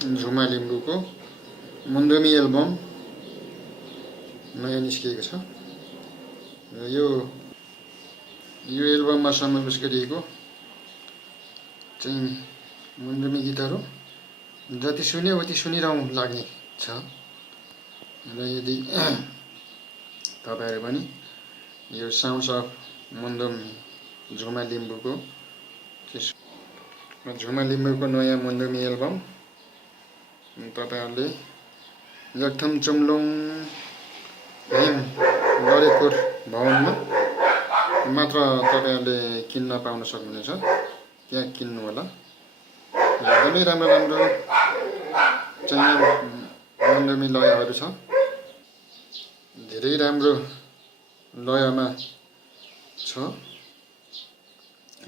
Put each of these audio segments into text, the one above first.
झुमा लिम्बूको मुन्दुमी album नयाँ निस्किएको छ। यो एल्बममा समावेश गरिएको चाहिँ मुन्दुमी गीतहरू जति सुन्यो उति सुनिरहँ लाग्ने छ। र यदि तपाईहरु पनि यो साउन्ड्स अफ मुन्दुम झुमा लिम्बूको नयाँ मुन्दुमी एल्बम तपाईहरुले यक्थम चुम्लुङ भीम ललितपुर भवनमा मात्र तपाईहरुले किन्न पाउन सक्नुहुनेछ। त्यहाँ किन्नु होला। एकदमै राम्रो राम्रो चाहिँ मुन्दुमी लयहरू छ। धेरै राम्रो लयमा छ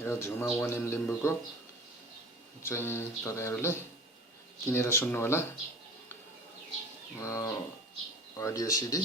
र झुमा वनेम लिम्बूको चाहिँ तपाईहरुले किनेर सुन्नु होला। Audio CD